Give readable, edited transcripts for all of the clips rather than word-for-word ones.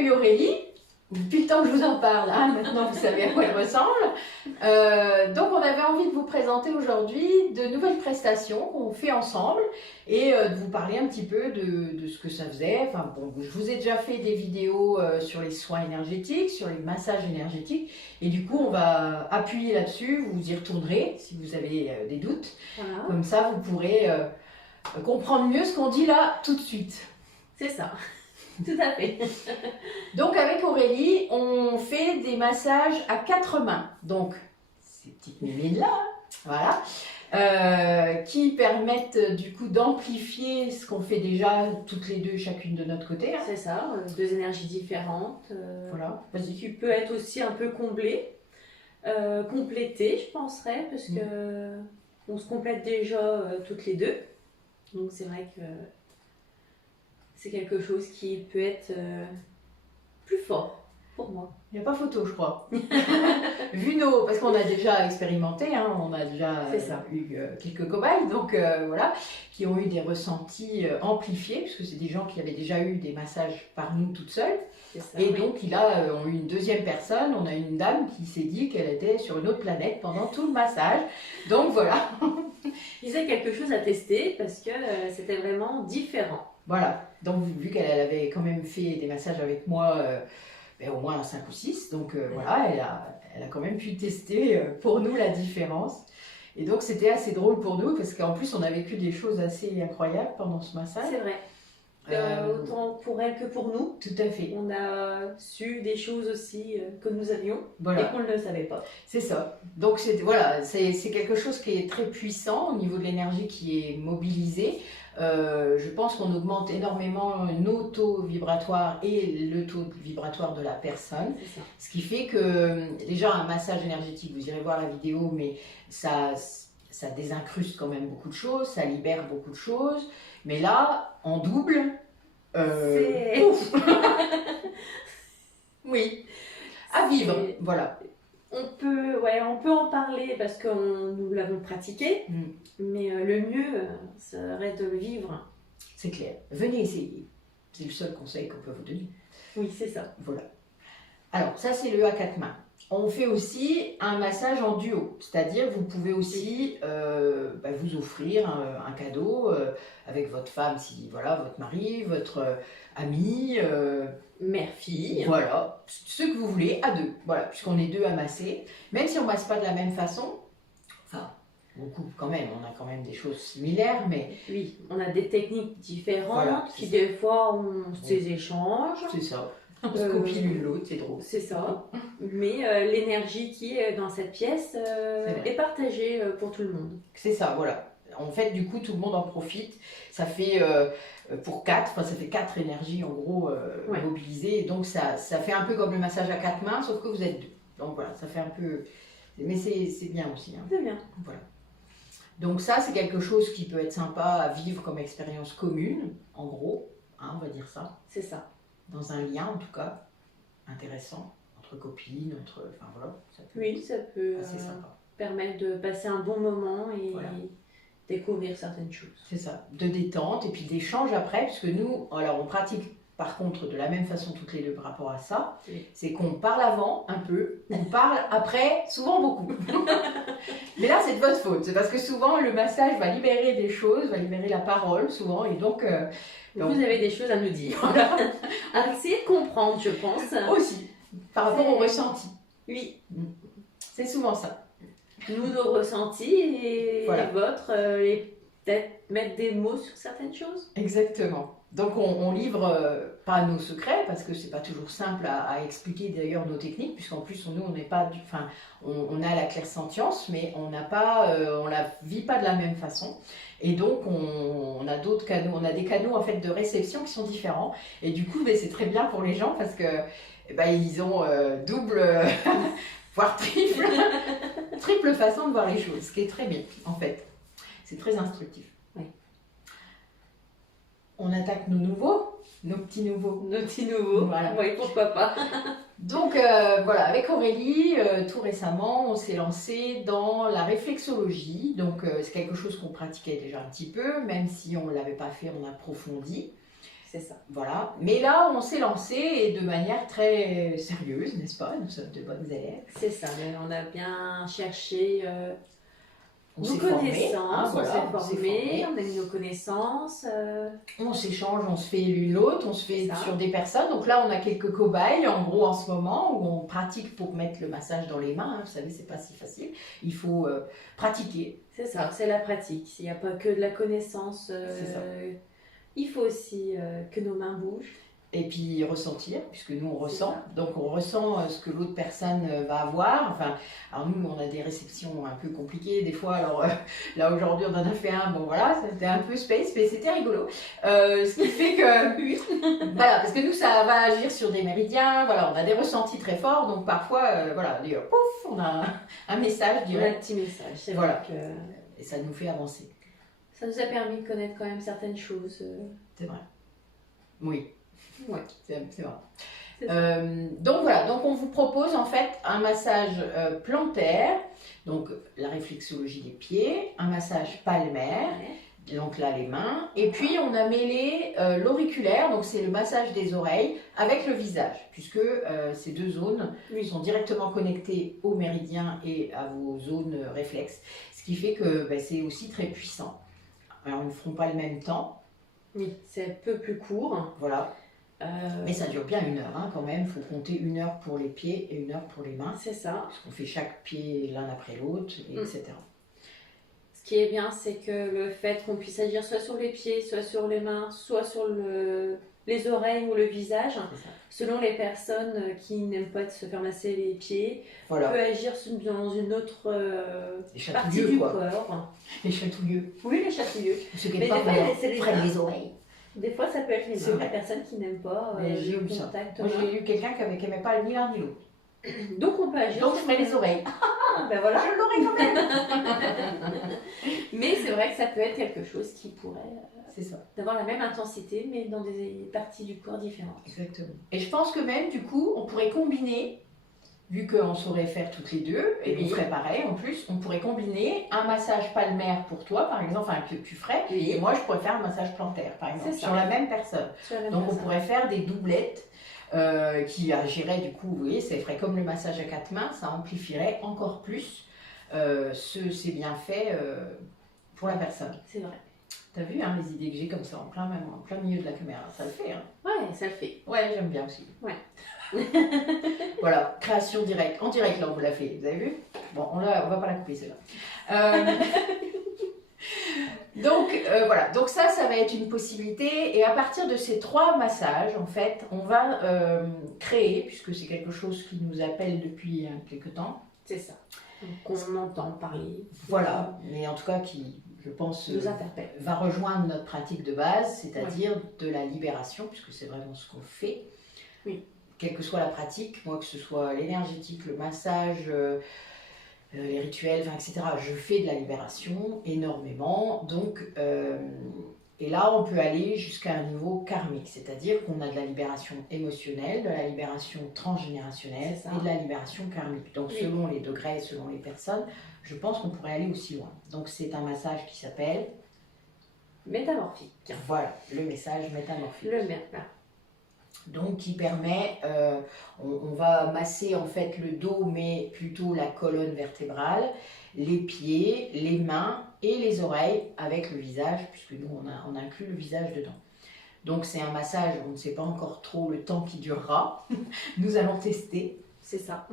accueille Aurélie. Depuis le temps que je vous en parle, hein, maintenant vous savez à quoi elle ressemble. Donc on avait envie de vous présenter aujourd'hui de nouvelles prestations qu'on fait ensemble et de vous parler un petit peu de ce que ça faisait. Enfin bon, je vous ai déjà fait des vidéos sur les soins énergétiques, sur les massages énergétiques et du coup on va appuyer là-dessus, vous y retournerez si vous avez des doutes. Voilà. Comme ça vous pourrez comprendre mieux ce qu'on dit là tout de suite. C'est ça, tout à fait. Donc avec Aurélie, on fait des massages à 4 mains. Donc ces petites mimines là, voilà, qui permettent du coup d'amplifier ce qu'on fait déjà toutes les deux, chacune de notre côté. Hein. C'est ça, deux énergies différentes. Voilà, vas-y. Qui peut être aussi un peu comblé, complété, je penserais, parce que on se complète déjà toutes les deux. Donc c'est vrai que c'est quelque chose qui peut être plus fort pour moi. Il n'y a pas photo, je crois. Vu parce qu'on a déjà expérimenté, hein, on a déjà eu quelques cobayes, donc voilà, qui ont eu des ressentis amplifiés, puisque c'est des gens qui avaient déjà eu des massages par nous toutes seules. Ça, et oui. donc là, on a eu une deuxième personne, on a une dame qui s'est dit qu'elle était sur une autre planète pendant tout le massage. Donc voilà. Il y a quelque chose à tester parce que c'était vraiment différent. Voilà, donc vu qu'elle avait quand même fait des massages avec moi, au moins 5 ou 6, donc voilà, elle a quand même pu tester pour nous la différence. Et donc c'était assez drôle pour nous parce qu'en plus on a vécu des choses assez incroyables pendant ce massage. C'est vrai. Autant pour elle que pour nous. Tout à fait. On a su des choses aussi que nous avions voilà. et qu'on ne le savait pas. C'est ça. Donc c'est quelque chose qui est très puissant au niveau de l'énergie qui est mobilisée. Je pense qu'on augmente énormément nos taux vibratoires et le taux vibratoire de la personne. Ce qui fait que déjà un massage énergétique, vous irez voir la vidéo, mais ça désincruste quand même beaucoup de choses, ça libère beaucoup de choses. Mais là, en double, ouf. Oui, à vivre, voilà. On peut en parler parce que nous l'avons pratiqué, mais le mieux serait de le vivre. C'est clair. Venez essayer. C'est le seul conseil qu'on peut vous donner. Oui, c'est ça. Voilà. Alors, ça, c'est le à 4 mains. On fait aussi un massage en duo, c'est-à-dire vous pouvez aussi vous offrir un cadeau avec votre femme, si voilà, votre mari, votre ami, mère-fille. Voilà, ce que vous voulez, à deux. Voilà, puisqu'on est deux à masser. Même si on ne masse pas de la même façon, enfin, beaucoup quand même, on a quand même des choses similaires, mais... Oui, on a des techniques différentes, voilà, puis des fois on se échange. C'est ça. On se copie l'une l'autre, c'est drôle. C'est ça. Mais l'énergie qui est dans cette pièce est partagée pour tout le monde. C'est ça, voilà. En fait, du coup, tout le monde en profite. Ça fait pour 4, ça fait 4 énergies en gros mobilisées. Donc ça fait un peu comme le massage à 4 mains, sauf que vous êtes 2. Donc voilà, ça fait un peu... Mais c'est bien aussi. Hein. C'est bien. Voilà. Donc ça, c'est quelque chose qui peut être sympa à vivre comme expérience commune, en gros. Hein, on va dire ça. C'est ça. Dans un lien, en tout cas, intéressant, entre copines, enfin voilà. Ça peut permettre de passer un bon moment et découvrir certaines choses. C'est ça, de détente et puis d'échange après, puisque nous, alors on pratique par contre de la même façon toutes les deux par rapport à ça, c'est qu'on parle avant un peu, on parle après souvent beaucoup. Mais là c'est de votre faute, c'est parce que souvent le massage va libérer des choses, va libérer la parole souvent et donc... vous avez des choses à nous dire. Voilà. À essayer de comprendre, je pense. Aussi, par rapport au ressenti. Oui. C'est souvent ça. Nous, nos ressentis et les vôtres, et peut-être mettre des mots sur certaines choses. Exactement. Donc on livre pas nos secrets parce que c'est pas toujours simple à expliquer d'ailleurs nos techniques puisqu'en plus nous on n'est pas on a la clairsentience mais on n'a pas on la vit pas de la même façon et donc on a d'autres canaux, on a des canaux en fait de réception qui sont différents et du coup c'est très bien pour les gens parce que ils ont double voire triple façon de voir les choses, ce qui est très bien en fait. C'est très instructif. On attaque nos petits nouveaux. Nos petits nouveaux, voilà. Oui, pourquoi pas. Donc voilà, avec Aurélie, tout récemment, on s'est lancé dans la réflexologie. Donc c'est quelque chose qu'on pratiquait déjà un petit peu, même si on ne l'avait pas fait en approfondi. c'est ça. Voilà. Mais là, on s'est lancé et de manière très sérieuse, n'est-ce pas? Nous sommes de bonnes élèves. C'est ça, mais on a bien cherché On nos s'est formé, connaissances, voilà, on s'est formé, on a mis nos connaissances. on s'échange, on se fait l'une l'autre, on se fait C'est ça. sur des personnes. Donc là, on a quelques cobayes, en gros, en ce moment, où on pratique pour mettre le massage dans les mains. Hein. Vous savez, c'est pas si facile. Il faut pratiquer. C'est ça, c'est la pratique. Il n'y a pas que de la connaissance. C'est ça. Il faut aussi que nos mains bougent. Et puis ressentir, puisque nous on C'est ressent. ça. Donc on ressent ce que l'autre personne va avoir. Enfin, alors nous on a des réceptions un peu compliquées des fois. Alors là aujourd'hui on en a fait un. Bon voilà, c'était un peu space, mais c'était rigolo. Ce qui fait que voilà, parce que nous ça va agir sur des méridiens. Voilà, on a des ressentis très forts. Donc parfois voilà, pouf, on a un message On a un direct petit message. C'est Voilà. vrai que et ça nous fait avancer. ça nous a permis de connaître quand même certaines choses. C'est vrai. Oui. Ouais. C'est vrai. C'est ça. Donc voilà, donc on vous propose en fait un massage plantaire, donc la réflexologie des pieds, un massage palmaire, donc là les mains, et puis on a mêlé l'auriculaire, donc c'est le massage des oreilles avec le visage, puisque ces deux zones sont directement connectées aux méridiens et à vos zones réflexes, ce qui fait que c'est aussi très puissant. Alors, ils ne feront pas le même temps. Oui, c'est un peu plus court. Voilà. Mais ça dure bien 1 heure hein, quand même, il faut compter 1 heure pour les pieds et 1 heure pour les mains. C'est ça. Puisqu'on fait chaque pied l'un après l'autre, etc. Ce qui est bien, c'est que le fait qu'on puisse agir soit sur les pieds, soit sur les mains, soit sur les oreilles ou le visage, selon les personnes qui n'aiment pas se faire masser les pieds, voilà. on peut agir dans une autre partie du corps. Les chatouilleux. Oui, les chatouilleux. Ceux qui Mais n'aiment pas des fois, prennent les oreilles. Des fois, ça peut être C'est les vrai. personnes qui n'aiment pas j'ai le eu ça. contact. Moi, j'ai eu quelqu'un qui n'aimait pas ni l'un ni l'autre. Donc, on peut agir. Donc, je ferai les oreilles. Ah, ben voilà. Je l'aurai quand même. Mais c'est vrai que ça peut être quelque chose qui pourrait c'est ça. D'avoir la même intensité, mais dans des parties du corps différentes. Exactement. Et je pense que même, du coup, on pourrait combiner, vu qu'on saurait faire toutes les deux, et on ferait pareil en plus, on pourrait combiner un massage palmaire pour toi, par exemple, que tu ferais, et moi je pourrais faire un massage plantaire, par exemple, sur la même personne. Donc on pourrait faire des doublettes qui agiraient, du coup, vous voyez, ça ferait comme le massage à 4 mains, ça amplifierait encore plus ces bienfaits pour la personne. C'est vrai. T'as vu hein, les idées que j'ai comme ça, en plein milieu de la caméra, ça le fait. Hein. Ouais, ça le fait. Ouais, j'aime bien aussi. Ouais. Voilà, création directe. En direct, là, on vous l'a fait. Vous avez vu? Bon, on va pas la couper, celle-là. Donc, voilà. Donc ça va être une possibilité. Et à partir de ces 3 massages, en fait, on va créer, puisque c'est quelque chose qui nous appelle depuis quelque temps. C'est ça. Qu'on entend parler. Voilà. Mais en tout cas, qui, je pense, nous interpelle. Va rejoindre notre pratique de base, c'est-à-dire de la libération, puisque c'est vraiment ce qu'on fait. Oui. Quelle que soit la pratique, moi que ce soit l'énergétique, le massage, les rituels, etc. Je fais de la libération énormément. Donc, et là, on peut aller jusqu'à un niveau karmique, c'est-à-dire qu'on a de la libération émotionnelle, de la libération transgénérationnelle et de la libération karmique. Donc, selon les degrés, selon les personnes, je pense qu'on pourrait aller aussi loin. Donc, c'est un massage qui s'appelle métamorphique. Voilà, le message métamorphique. Le métamorphique. Donc qui permet, on va masser en fait le dos, mais plutôt la colonne vertébrale, les pieds, les mains et les oreilles avec le visage, puisque nous on inclut le visage dedans. Donc c'est un massage, on ne sait pas encore trop le temps qui durera, nous allons tester. C'est ça.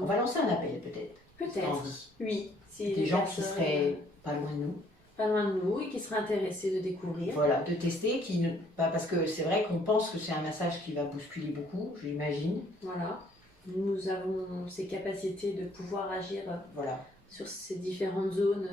On va lancer un appel peut-être. Peut-être, oui. Si des gens qui seraient pas loin de nous. Pas loin de nous et qui seraient intéressés de découvrir. Voilà, de tester, parce que c'est vrai qu'on pense que c'est un massage qui va bousculer beaucoup, j'imagine. Voilà, nous avons ces capacités de pouvoir agir sur ces différentes zones.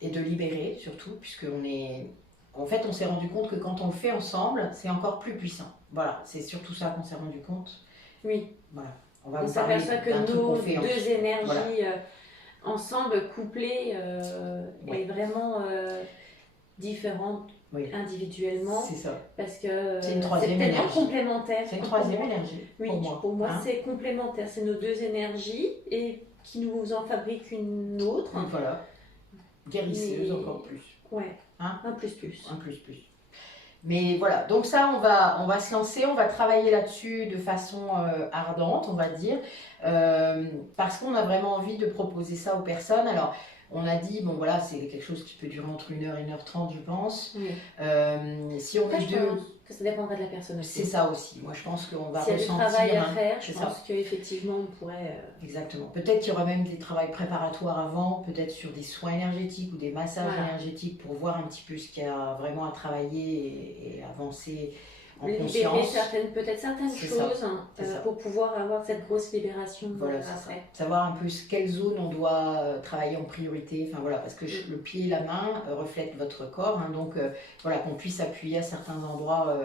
Et de libérer surtout, puisqu'on est... En fait, on s'est rendu compte que quand on le fait ensemble, c'est encore plus puissant. Voilà, c'est surtout ça qu'on s'est rendu compte. Oui. Voilà. On s'aperçoit que nos deux énergies... ensemble, couplées, et vraiment différentes individuellement. C'est ça. Parce que c'est une troisième énergie. Complémentaire. C'est une troisième énergie. Oui, pour moi c'est complémentaire. C'est nos deux énergies et qui nous en fabrique une autre. Et voilà. Guérisseuse encore plus. Ouais. Un plus plus. Un plus plus. Mais voilà, donc ça, on va se lancer, on va travailler là-dessus de façon ardente, on va dire, parce qu'on a vraiment envie de proposer ça aux personnes. Alors, on a dit, bon voilà, c'est quelque chose qui peut durer entre 1 heure et 1h30, je pense. Oui. Si on Après, fait je pense que ça dépendra de la personne aussi. c'est ça aussi. Moi, je pense qu'on va S'il y a du ressentir. travail à faire, je c'est pense ça. qu'effectivement, on pourrait... Exactement. Peut-être qu'il y aura même des travaux préparatoires avant, peut-être sur des soins énergétiques ou des massages Voilà. énergétiques pour voir un petit peu ce qu'il y a vraiment à travailler et avancer en libérer conscience. peut-être certaines C'est ça. choses C'est ça. pour pouvoir avoir cette grosse libération Voilà, c'est ça. après. Savoir un peu quelle zone on doit travailler en priorité. Enfin voilà, parce que le pied et la main reflètent votre corps, hein, donc voilà, qu'on puisse appuyer à certains endroits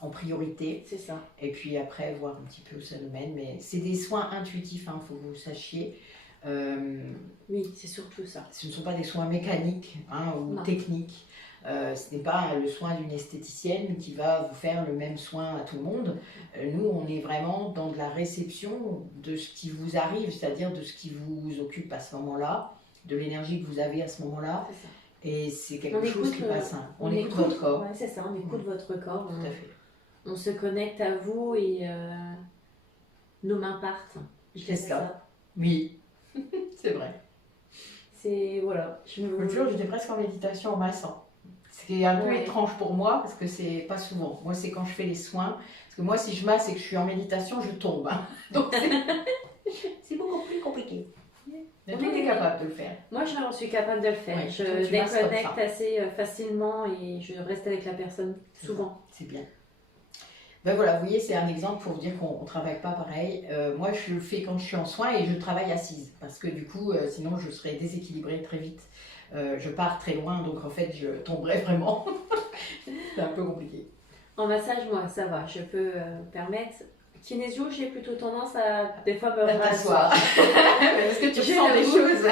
en priorité. C'est ça. Et puis après, voir un petit peu où ça nous mène. Mais c'est des soins intuitifs, il faut que vous sachiez. Oui, c'est surtout ça. Ce ne sont pas des soins mécaniques ou Non. techniques. Ce n'est pas le soin d'une esthéticienne qui va vous faire le même soin à tout le monde. Nous, on est vraiment dans de la réception de ce qui vous arrive, c'est-à-dire de ce qui vous occupe à ce moment-là, de l'énergie que vous avez à ce moment-là. C'est ça. Et c'est quelque chose qui passe. On écoute votre corps. Ouais, c'est ça, on écoute votre corps. Tout à fait. On se connecte à vous et nos mains partent. C'est ça. Oui, c'est vrai. C'est, voilà. L'autre jour, j'étais presque en méditation en massant. Ce qui est un peu étrange pour moi, parce que c'est pas souvent. Moi, c'est quand je fais les soins. Parce que moi, si je masse et que je suis en méditation, je tombe. Donc, c'est beaucoup plus compliqué. Mais tu es capable de le faire. Moi, je suis capable de le faire. Ouais, je déconnecte assez facilement et je reste avec la personne souvent. C'est bien. Ben voilà, vous voyez, c'est un exemple pour vous dire qu'on ne travaille pas pareil. Moi, je le fais quand je suis en soins et je travaille assise. Parce que du coup, sinon, je serais déséquilibrée très vite. Je pars très loin, donc en fait, je tomberais vraiment. C'est un peu compliqué. En massage, moi, ça va. Je peux permettre. Kinésio, j'ai plutôt tendance à des fois me rasseoir. Parce que tu ressens des choses.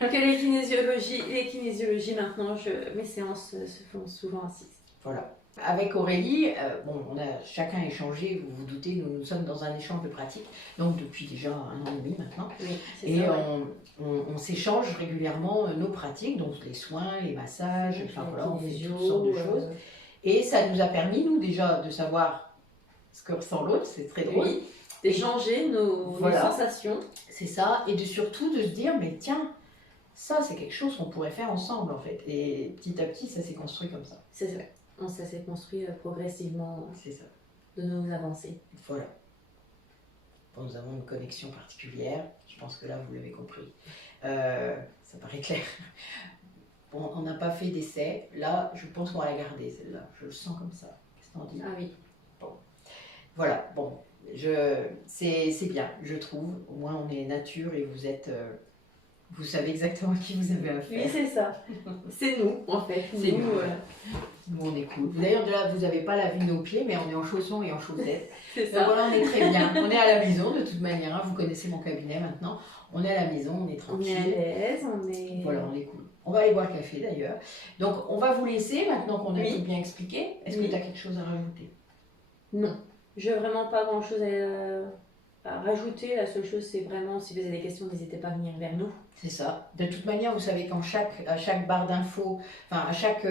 Que les kinésiologies maintenant, mes séances se font souvent assises. Voilà. Avec Aurélie, on a chacun échangé, vous vous doutez, nous sommes dans un échange de pratiques, donc depuis déjà 1 an et demi maintenant. Oui, et ça, on s'échange régulièrement nos pratiques, donc les soins, les massages, enfin voilà, on fait toutes sortes de choses. Et ça nous a permis, nous, déjà, de savoir ce que ressent l'autre, c'est très drôle. Oui, d'échanger nos sensations. C'est ça, et surtout de se dire, mais tiens, ça c'est quelque chose qu'on pourrait faire ensemble en fait. Et petit à petit, ça s'est construit comme ça. C'est ça. Ça s'est construit progressivement. C'est ça. De nos avancées. Voilà. Bon, nous avons une connexion particulière. Je pense que là, vous l'avez compris. Ça paraît clair. Bon, on n'a pas fait d'essai. Là, je pense qu'on va la garder, celle-là. Je le sens comme ça. Qu'est-ce que t'en dis ? Ah oui. Bon. Voilà. Bon. C'est bien, je trouve. Au moins, on est nature et vous êtes... vous savez exactement qui vous avez affaire. Oui, c'est ça. C'est nous, en fait. C'est nous. Nous, on est cool. D'ailleurs, là, vous n'avez pas la vue de nos pieds, mais on est en chaussons et en chaussettes. C'est ça. Donc voilà, on est très bien. On est à la maison, de toute manière. Hein. Vous connaissez mon cabinet maintenant. On est à la maison, on est tranquille. On est à l'aise, on est... Voilà, on est cool. On va aller boire le café, d'ailleurs. Donc, on va vous laisser, maintenant qu'on a tout bien expliqué. Est-ce que tu as quelque chose à rajouter ? Non. Je n'ai vraiment pas grand-chose à rajouter. La seule chose, c'est vraiment, si vous avez des questions, n'hésitez pas à venir vers nous. C'est ça. De toute manière, vous savez à chaque barre d'infos, enfin à chaque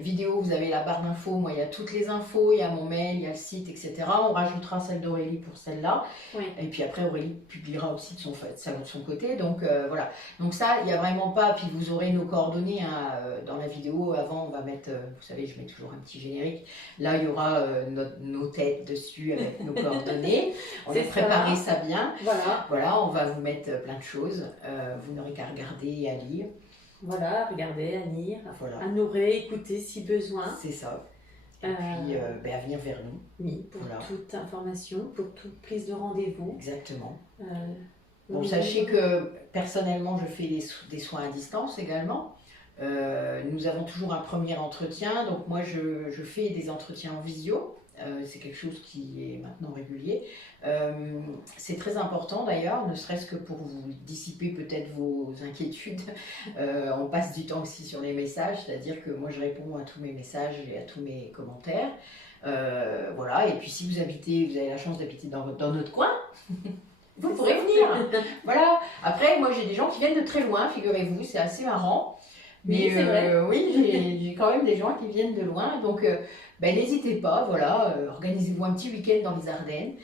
vidéo, vous avez la barre d'infos. Moi, il y a toutes les infos, il y a mon mail, il y a le site, etc. On rajoutera celle d'Aurélie pour celle-là. Oui. Et puis après, Aurélie publiera aussi de son côté. Donc voilà. Donc ça, il n'y a vraiment pas. Puis vous aurez nos coordonnées dans la vidéo. Avant, on va mettre, vous savez, je mets toujours un petit générique. Là, il y aura nos têtes dessus avec nos coordonnées. On a préparé ça bien. Voilà, on va vous mettre plein de choses. Vous n'aurez qu'à regarder et à lire. Voilà, regarder, à lire, à nous réécouter si besoin. C'est ça. Et puis à venir vers nous. Oui, pour toute information, pour toute prise de rendez-vous. Exactement. Bon, sachez que personnellement, je fais des soins à distance également. Nous avons toujours un premier entretien. Donc moi, je fais des entretiens en visio. C'est quelque chose qui est maintenant régulier. C'est très important d'ailleurs, ne serait-ce que pour vous dissiper peut-être vos inquiétudes. On passe du temps aussi sur les messages, c'est-à-dire que moi je réponds à tous mes messages et à tous mes commentaires. Voilà, et puis si vous avez la chance d'habiter dans notre coin, vous pourrez venir. Voilà. Après, moi j'ai des gens qui viennent de très loin, figurez-vous, c'est assez marrant. Mais Oui, c'est vrai. oui, j'ai quand même des gens qui viennent de loin. Donc, ben, n'hésitez pas, voilà, organisez-vous un petit week-end dans les Ardennes.